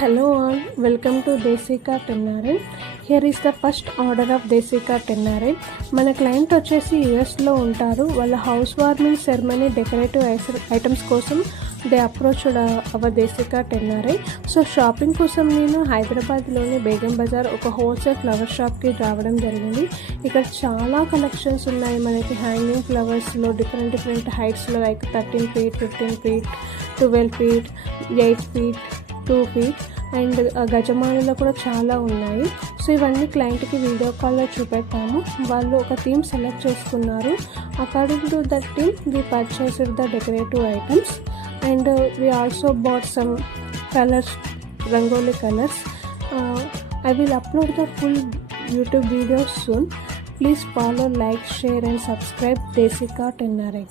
Hello all, welcome to Desika Tenare. Here is the first order of Desika Tenare. మన client వచ్చేసి యుఎస్లో ఉంటారు. వాళ్ళ house warming ceremony decorative items కోసం they approached our Desika Tenare. So shopping కోసం నేను హైదరాబాద్లోని బేగం బజార్ ఒక హోల్సేల్ ఫ్లవర్ షాప్కి రావడం జరిగింది. ఇక్కడ చాలా కలెక్షన్స్ ఉన్నాయి. మనకి hanging ఫ్లవర్స్లో different హైట్స్లో like 13 feet, 15 feet, 12 feet, 8 feet, 2 feet and గజమాలలో కూడా చాలా ఉన్నాయి. సో ఇవన్నీ క్లయింట్కి వీడియో కాల్లో చూపెట్టాము. వాళ్ళు ఒక థీమ్ సెలెక్ట్ చేసుకున్నారు. According to that theme we purchased the decorative items and we also bought some colours, rangoli colours. I will upload the full YouTube videos soon. Please follow, like, share and subscribe Desika Tenare.